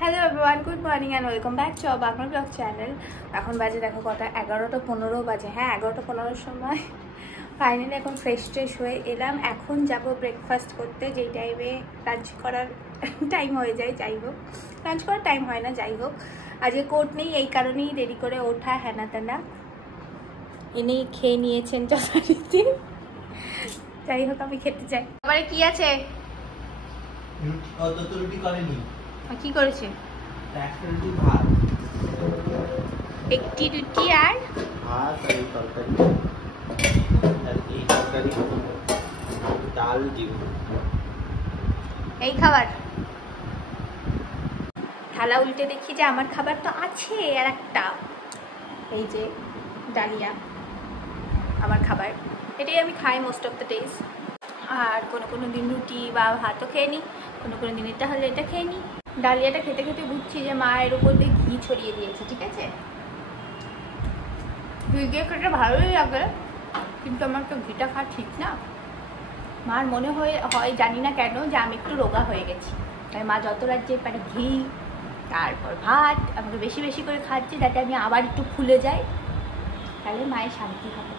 Hello everyone, good morning and welcome back to our Bangla blog channel. এখন বাজে দেখো কটা, 11:15 বাজে। হ্যাঁ, 11:15 সময় ফাইনালি এখন ফ্রেশ ট্রেশ হয়ে এলাম। এখন যাব ব্রেকফাস্ট করতে, যেই টাইমে লাঞ্চ করার টাইম হয়ে যায়। যাই হোক, লাঞ্চ করার টাইম হয় না, যাই হোক। আজকে কোর্ট নেই, এই কারণেই দেরি করে ওঠা, হ্যানা তেনা। এনেই খেয়ে নিয়েছেন যথারীতি। যাই হোক, আমি খেতে চাই। এবারে কি আছে? কি করেছে? একটি রুটি আর এই খাবার। থালা উল্টে দেখি যে আমার খাবার তো আছে আর একটা, এই যে ডালিয়া আমার খাবার। এটাই আমি খাই মোস্ট অফ দ্য ডেজ। আর কোনো দিন রুটি বা ভাতও খেয়ে নিই, কোনো দিন এটা হলে এটা খেয়ে নিই। ডালিয়াটা খেতে খেতে বুঝছি যে মা এর উপর দিয়ে ঘি ছড়িয়ে দিয়েছে, ঠিক আছে। ঘি দিয়ে খেতে ভালোই লাগে, কিন্তু আমার তো ঘিটা খাওয়া ঠিক না। মার মনে হয় জানি না কেন যে আমি একটু রোগা হয়ে গেছি, তাই মা যত রাজ্যে পারে ঘি তারপর ভাত আমাকে বেশি বেশি করে খাচ্ছে, যাতে আমি আবার একটু ফুলে যাই, তাহলে মায়ের শান্তি হবে।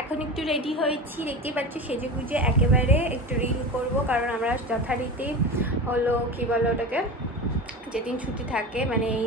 এখন একটু রেডি হয়েছি, দেখতেই পাচ্ছি সেজে গুজে একেবারে একটু রিল করব, কারণ আমরা যথারীতি হলো কি বলো ওটাকে, যেদিন ছুটি থাকে মানে এই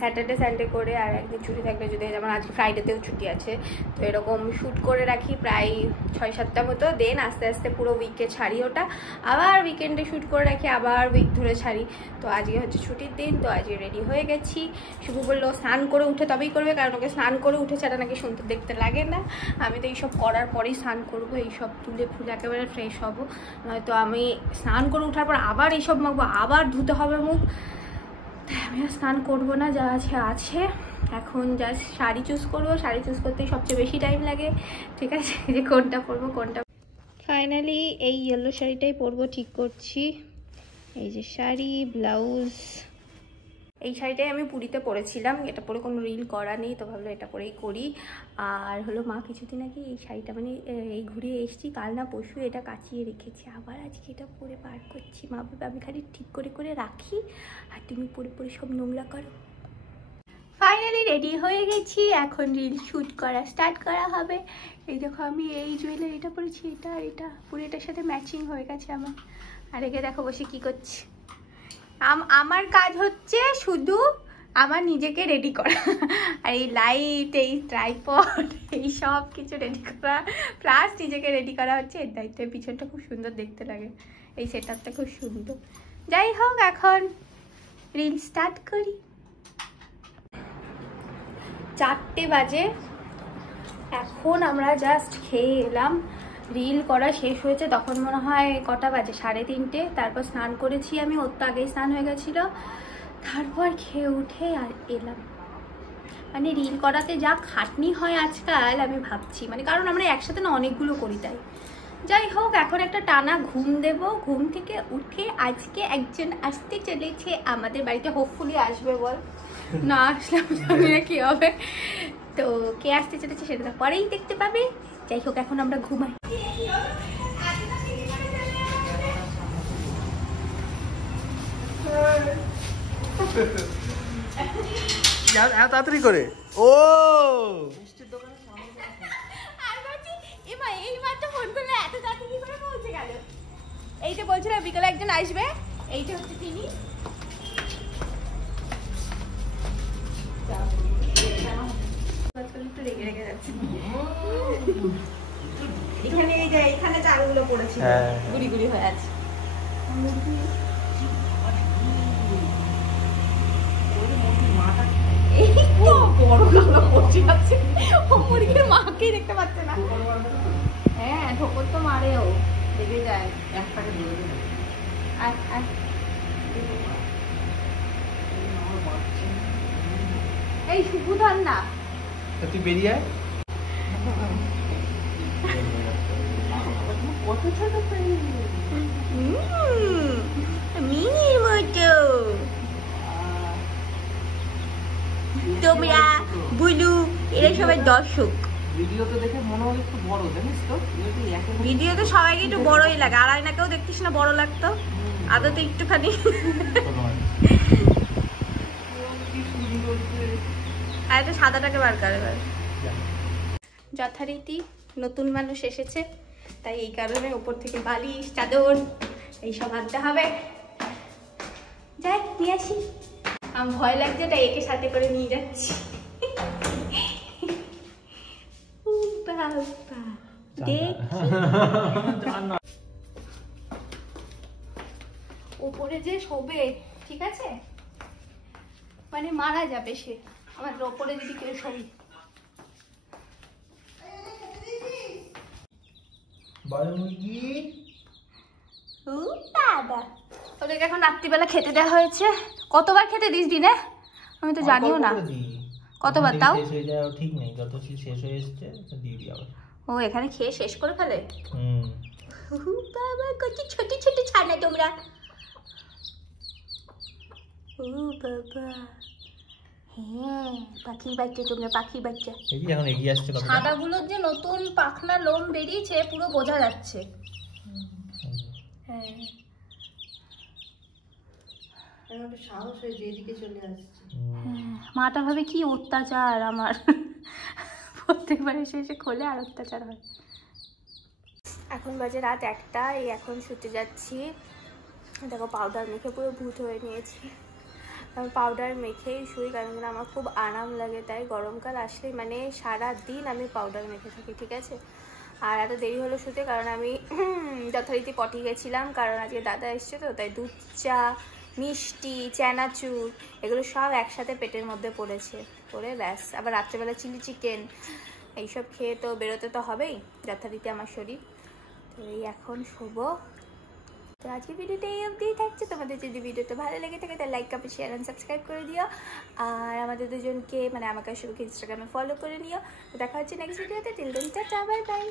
স্যাটারডে সানডে করে আর একদিন ছুটি থাকলে, যদি যেমন আজকে ফ্রাইডেতেও ছুটি আছে, তো এরকম শ্যুট করে রাখি প্রায় 6-7টা মতো। দেন আস্তে আস্তে পুরো উইকে ছাড়ি ওটা, আবার উইকেন্ডে শ্যুট করে রাখি, আবার উইক ধরে ছাড়ি। তো আজকে হচ্ছে ছুটির দিন, তো আজকে রেডি হয়ে গেছি। শুভু বললো স্নান করে উঠে তবেই করবে, কারণ ওকে স্নান করে উঠে ছাড়া নাকি সুন্দর দেখতে লাগে না। আমি তো এইসব করার পরেই স্নান করবো, এইসব তুলে ফুলে একেবারে ফ্রেশ হবো। নয়তো আমি স্নান করে ওঠার পর আবার এইসব মাখবো, আবার ধুতে হবে মুখ, তাই আমি আর স্নান করবো না, যা আছে। এখন জাস্ট শাড়ি চুজ করবো, শাড়ি চুজ করতেই সবচেয়ে বেশি টাইম লাগে, ঠিক আছে, যে কোনটা পরবো কোনটা। ফাইনালি এই ইয়েলো শাড়িটাই পরবো ঠিক করছি। এই যে শাড়ি, ব্লাউজ, এই শাড়িটাই আমি পুরীতে পরেছিলাম। এটা পরে কোনো রিল করা নেই, তো ভাবলো এটা পরেই করি। আর হলো মা কিছুদিন আগে এই শাড়িটা মানে এই ঘুরিয়ে এসেছি, কাল না পরশু এটা কাচিয়ে রেখেছি, আবার আজকে এটা পরে বার করছি। মা বলবে আমি খালি ঠিক করে রাখি আর তুমি পরে সব নোংরা করো। ফাইনালি রেডি হয়ে গেছি, এখন রিল শ্যুট করা স্টার্ট করা হবে। এই দেখো আমি এই জুয়েলারিটা পরেছি, এটা আর এটা পুরো এটার সাথে ম্যাচিং হয়ে গেছে আমার। আর একে দেখো বসে কি করছি। আমার কাজ হচ্ছে শুধু আমার নিজেকে রেডি করা, আর এই লাইট, এই ট্রাইপড, এই সব কিছু রেডি করা, প্লাস নিজেকে রেডি করা হচ্ছে এর দায়িত্ব। পিছনটা খুব সুন্দর দেখতে লাগে, এই সেটআপটা খুব সুন্দর। যাই হোক, এখন রিল স্টার্ট করি। 4টে বাজে, এখন আমরা জাস্ট খেয়ে এলাম। রিল করা শেষ হয়েছে তখন মনে হয় কটা বাজে, 3:30। তারপর স্নান করেছি আমি, ওর তো আগেই স্নান হয়ে গেছিলো। তারপর খেয়ে উঠে আর এলাম। মানে রিল করাতে যা খাটনি হয় আজকাল আমি ভাবছি, মানে কারণ আমরা একসাথে না অনেকগুলো করি তাই। যাই হোক, এখন একটা টানা ঘুম দেব। ঘুম থেকে উঠে আজকে একজন আসতে চলেছে আমাদের বাড়িতে, হোপফুলি আসবে, বল না আসলাম জানি না কি হবে। তো কে আসতে চলেছে সেটা তো পরেই দেখতে পাবে। যাই হোক, এখন আমরা ঘুমাই। তাড়াতাড়ি করে ও এইটা বলছিল বিকালে একজন আসবে, এইটা হচ্ছে তিনি। একটু রেগে রেগে যাচ্ছে এখানে, এই যে এখানে চালগুলো পড়েছে, গুড়ি গুড়ি হয়ে আছে। এই তো বড় কালো পড়ছে আছে, ও মুরগির মাকেই দেখতে পাচ্ছে না। হ্যাঁ, ঠোকর তো মারেও, লেগে যায় একটাকে ধরে দেয়। এই শুভু ধর না, তুই বেরিয়ে আয়। কত ছোট মিনির মতো। তোমরা বুলু এরা সবাই দর্শক। ভিডিওতে দেখে মনে হয় একটু বড়, জানিস তো? ভিডিওতে সবাইকে একটু বড়ই লাগে, আর আয়নাকেও দেখতিস না বড় লাগতো, আদতে একটুখানি। সাদাটাকে বার করে এবার। যথারীতি নতুন মানুষ এসেছে, তাই এই কারণে উপর থেকে বালিশ চাদর এইসব আনতে হবে। যাই নিয়ে আসি, আমার ভয় লাগছে তাই একে সাথে করে নিয়ে যাচ্ছি। উপরে যে শোবে, ঠিক আছে, মানে মারা যাবে সে আমার ওপরে যদি কেউ শোবে। ওদেরকে এখন রাত্রিবেলা খেতে দেওয়া হয়েছে। কতবার খেতে দিস দিনে? আমি তো জানিও না কতবার। তাও ঠিক নেই, যত শেষ হয়ে এসছে দিয়ে দিই আবার। ও এখানে খেয়ে শেষ করে ফেলে। বাবা কত ছোট ছোট ছানা তোমরা। ও বাবা, হ্যাঁ পাখির বাচ্চা তোমরা, পাখির বাচ্চা। এখন এগিয়ে আসছে। সাদাগুলোর যে নতুন পাখনা লোম বেরিয়েছে পুরো বোঝা যাচ্ছে। হ্যাঁ সাহস হয়েছে এদিকে চলে আসছে। মাটা ভাবে কি অত্যাচার আমার, প্রত্যেকবার এসে এসে খোলে আর অত্যাচার হয়। এখন বাজে রাত 1টা, এখন শুতে যাচ্ছি। দেখো পাউডার মেখে পুরো ভূত হয়ে নিয়েছি। আমি পাউডার মেখেই শুই, কারণ আমার খুব আরাম লাগে। তাই গরমকাল আসলেই মানে সারা দিন আমি পাউডার মেখে থাকি, ঠিক আছে। আর এত দেরি হলো শুতে কারণ আমি যথারীতি পটি গেছিলাম, কারণ আজকে দাদা এসছে তো, তাই দুধ চা মিষ্টি চানাচুর এগুলো সব একসাথে পেটের মধ্যে পড়েছে, পড়ে ব্যাস। আবার রাত্রেবেলা চিলি চিকেন এইসব খেয়ে তো বেরোতে তো হবেই যথারীতি আমার শরীর। তো এই এখন শোবো। তো আজকে ভিডিওটা এই অবধিই থাকছে। তোমাদের যদি ভিডিওটা ভালো লেগে থাকে তাহলে like comment share and subscribe করে দিও। আর আমাদের দুজনকে মানে আমাকে শুভকে ইনস্টাগ্রামে ফলো করে নিও। তো দেখা হচ্ছে নেক্সট ভিডিওতে। Till then tata, bye by.